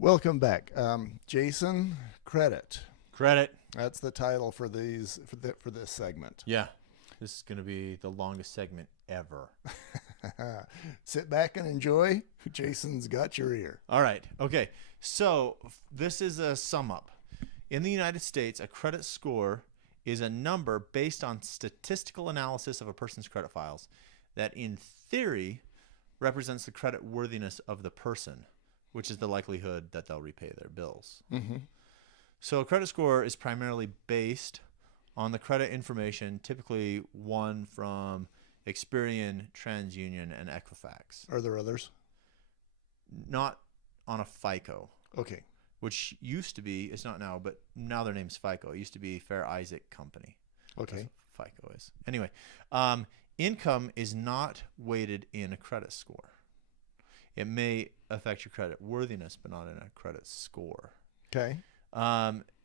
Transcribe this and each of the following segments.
Welcome back, Jason. Credit. Credit. That's the title for these for this segment. Yeah. This is going to be the longest segment ever. Sit back and enjoy. Jason's got your ear. All right. Okay. So this is a sum up. In the United States, a credit score is a number based on statistical analysis of a person's credit files that in theory represents the credit worthiness of the person, which is the likelihood that they'll repay their bills. Mm-hmm. So a credit score is primarily based on the credit information, typically one from Experian, TransUnion, and Equifax. Are there others? Not on a FICO. Okay. Which used to be, it's not now, but now their name's FICO. It used to be Fair Isaac Company. Okay. That's what FICO is. Anyway, income is not weighted in a credit score. It may affect your credit worthiness, but not in a credit score. Okay.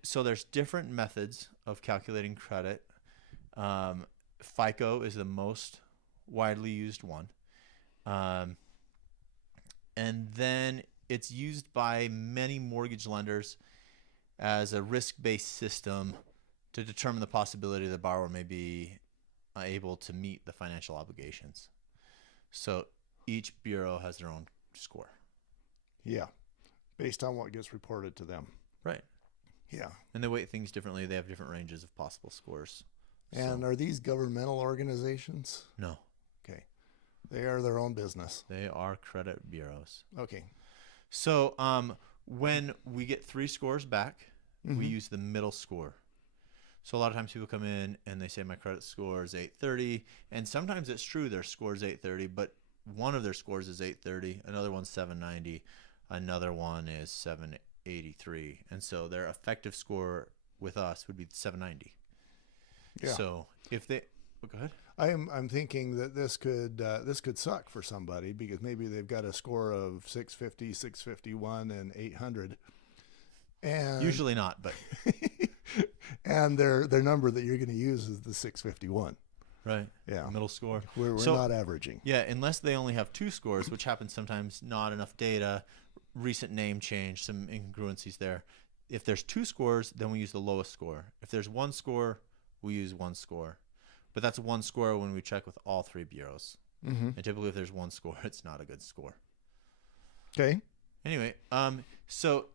So there's different methods of calculating credit. FICO is the most widely used one. And then it's used by many mortgage lenders as a risk-based system to determine the possibility the borrower may be able to meet the financial obligations. So each bureau has their own score. Yeah. Based on what gets reported to them. Right. Yeah. And they weight things differently. They have different ranges of possible scores. And are these governmental organizations? No. Okay. They are their own business. They are credit bureaus. Okay. So when we get 3 scores back, we use the middle score. So a lot of times people come in and they say my credit score is 830. And sometimes it's true their score is 830, but one of their scores is 830, another one's 790, another one is 783. And so their effective score with us would be 790. Yeah. So if they go ahead. I'm thinking that this could suck for somebody because maybe they've got a score of 650, 651, and 800. And usually not, but and their number that you're going to use is the 651. Right. Yeah. Middle score. We're not averaging. Yeah, unless they only have 2 scores, which happens sometimes, not enough data, recent name change, some incongruencies there. If there's 2 scores, then we use the lowest score. If there's 1 score, we use 1 score. But that's 1 score when we check with all 3 bureaus. And typically if there's 1 score, it's not a good score. Okay. Anyway, so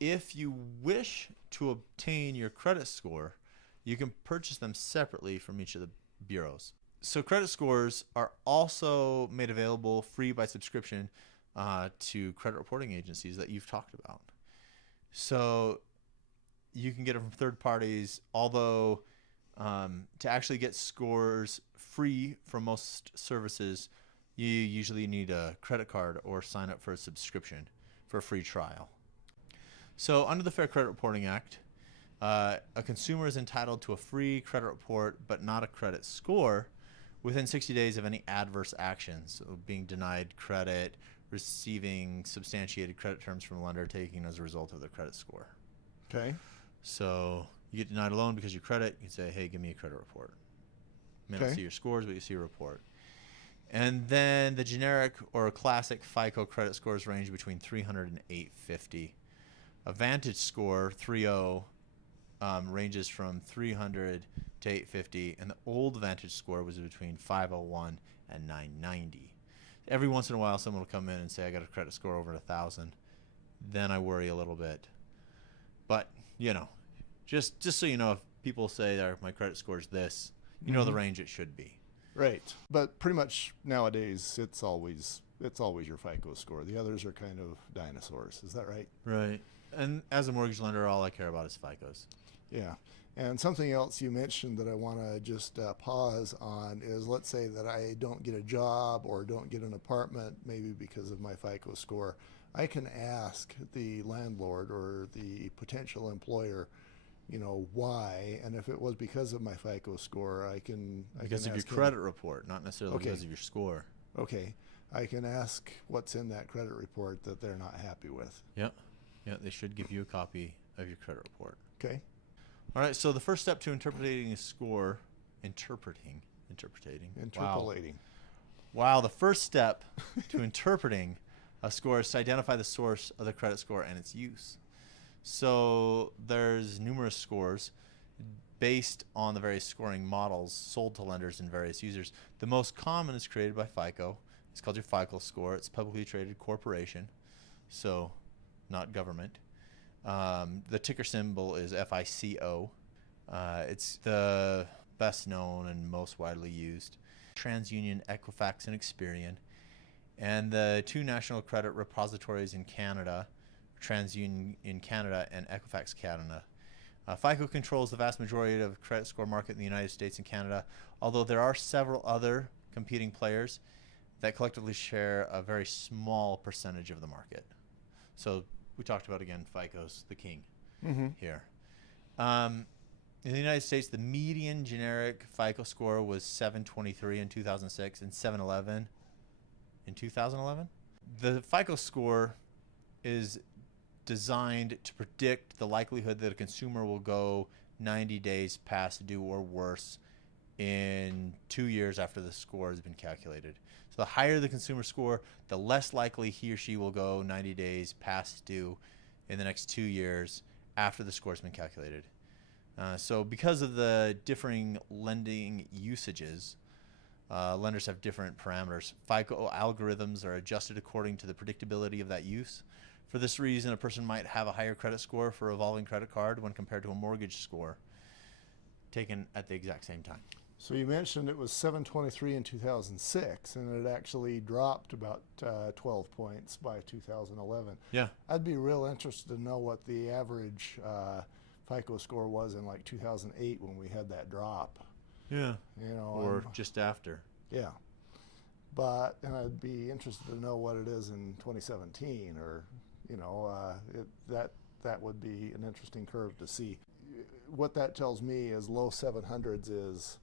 if you wish to obtain your credit score, you can purchase them separately from each of the bureaus. So credit scores are also made available free by subscription to credit reporting agencies that you've talked about. So you can get it from third parties, although to actually get scores free from most services, you usually need a credit card or sign up for a subscription for a free trial. So under the Fair Credit Reporting Act, a consumer is entitled to a free credit report, but not a credit score, within 60 days of any adverse actions, so being denied credit, receiving substantiated credit terms from a lender taken as a result of their credit score. Okay. So you get denied a loan because you credit, you can say, hey, give me a credit report. You may not see your scores, but you see a report. And then the generic or classic FICO credit scores range between 300 and 850. A Vantage score, 3.0, ranges from 300 to 850, and the old Vantage score was between 501 and 990. Every once in a while, someone will come in and say, I got a credit score over 1,000. Then I worry a little bit. But, you know, just so you know, if people say that my credit score is this, you know the range it should be. Right. But pretty much nowadays, it's always your FICO score. The others are kind of dinosaurs. Is that right? Right. And as a mortgage lender, all I care about is FICOs. Yeah. And something else you mentioned that I want to just pause on is, let's say that I don't get a job or don't get an apartment, maybe because of my FICO score. I can ask the landlord or the potential employer, you know, why, and if it was because of my FICO score, I can Because of your credit report, not necessarily because of your score. Okay. I can ask what's in that credit report that they're not happy with. Yeah. Yeah, they should give you a copy of your credit report. Okay. All right, so the first step to interpreting a score, interpreting. Interpolating. Wow, the first step to interpreting a score is to identify the source of the credit score and its use. So there's numerous scores based on the various scoring models sold to lenders and various users. The most common is created by FICO. It's called your FICO score. It's a publicly traded corporation, so not government. The ticker symbol is FICO. It's the best known and most widely used. TransUnion, Equifax, and Experian. And the two national credit repositories in Canada, TransUnion in Canada and Equifax Canada. FICO controls the vast majority of the credit score market in the United States and Canada, although there are several other competing players that collectively share a very small percentage of the market. So we talked about, again, FICO's the king here. In the United States, the median generic FICO score was 723 in 2006 and 711 in 2011. The FICO score is designed to predict the likelihood that a consumer will go 90 days past due or worse in 2 years after the score has been calculated. So the higher the consumer score, the less likely he or she will go 90 days past due in the next 2 years after the score has been calculated. So because of the differing lending usages, lenders have different parameters. FICO algorithms are adjusted according to the predictability of that use. For this reason, a person might have a higher credit score for a revolving credit card when compared to a mortgage score taken at the exact same time. So you mentioned it was 723 in 2006, and it actually dropped about 12 points by 2011. Yeah. I'd be real interested to know what the average FICO score was in like 2008 when we had that drop. Yeah. You know, or just after. Yeah. And I'd be interested to know what it is in 2017, or that would be an interesting curve to see. What that tells me is low 700s is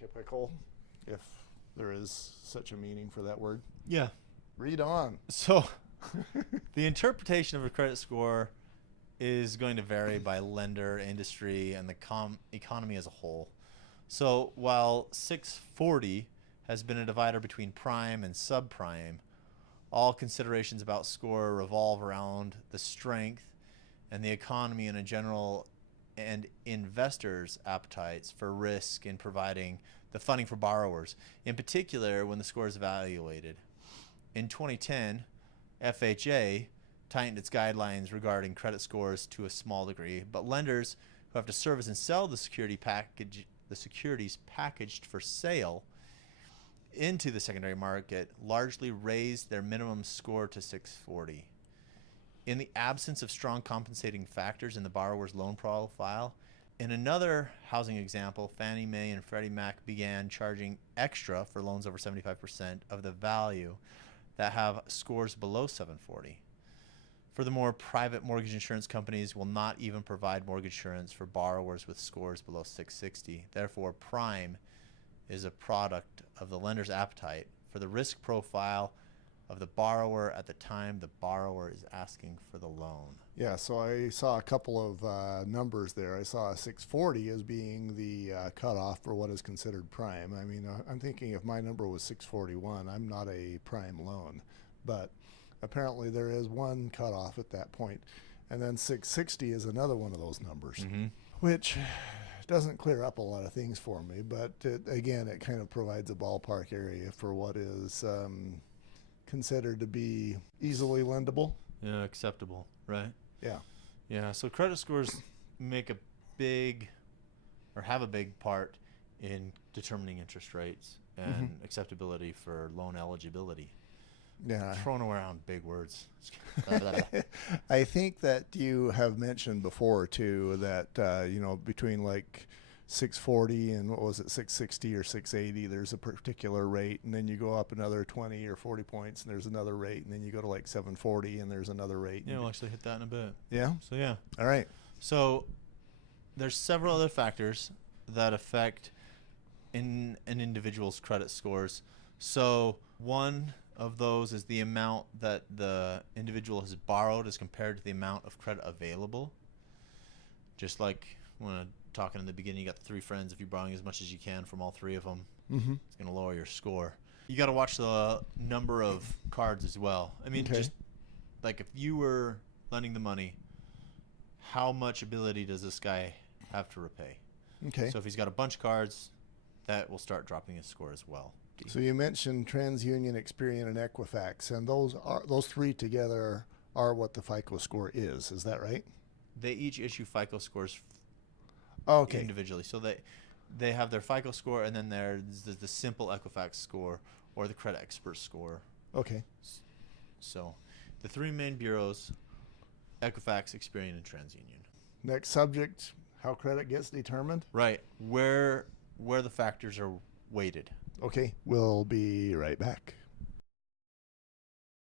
typical, if there is such a meaning for that word. Yeah. Read on. So the interpretation of a credit score is going to vary by lender, industry, and the economy as a whole. So while 640 has been a divider between prime and subprime, all considerations about score revolve around the strength and the economy in a general and investors' appetites for risk in providing the funding for borrowers, in particular when the score is evaluated. In 2010, FHA tightened its guidelines regarding credit scores to a small degree, but lenders who have to service and sell the securities packaged for sale into the secondary market largely raised their minimum score to 640. In the absence of strong compensating factors in the borrower's loan profile, in another housing example, Fannie Mae and Freddie Mac began charging extra for loans over 75% of the value that have scores below 740. Furthermore, private mortgage insurance companies will not even provide mortgage insurance for borrowers with scores below 660. Therefore, prime is a product of the lender's appetite for the risk profile of the borrower at the time the borrower is asking for the loan. Yeah, so I saw a couple of numbers there. I saw a 640 as being the cutoff for what is considered prime. I mean, I'm thinking if my number was 641, I'm not a prime loan. But apparently there is one cutoff at that point. And then 660 is another one of those numbers, which doesn't clear up a lot of things for me. But again, it kind of provides a ballpark area for what is considered to be easily lendable. Yeah, acceptable, right? Yeah. Yeah, so credit scores make a big, or have a big part in determining interest rates and acceptability for loan eligibility. Yeah. Throwing around big words. I think that you have mentioned before too that between like 640 and what was it, 660 or 680, there's a particular rate, and then you go up another 20 or 40 points and there's another rate, and then you go to like 740 and there's another rate. Yeah, we'll actually hit that in a bit. Yeah. So yeah. All right. So there's several other factors that affect an individual's credit scores. So one of those is the amount that the individual has borrowed as compared to the amount of credit available. Just like when I'm talking in the beginning, you got the three friends. If you're borrowing as much as you can from all three of them, it's going to lower your score. You got to watch the number of cards as well. I mean, Okay. just like if you were lending the money, how much ability does this guy have to repay? Okay. So if he's got a bunch of cards, that will start dropping his score as well. So you mentioned TransUnion, Experian, and Equifax, and those three together are what the FICO score is. Is that right? They each issue FICO scores Okay. individually. So they have their FICO score, and then there's the simple Equifax score or the credit expert score. Okay. So the three main bureaus, Equifax, Experian, and TransUnion. Next subject, how credit gets determined. Right. Where the factors are weighted. Okay. We'll be right back.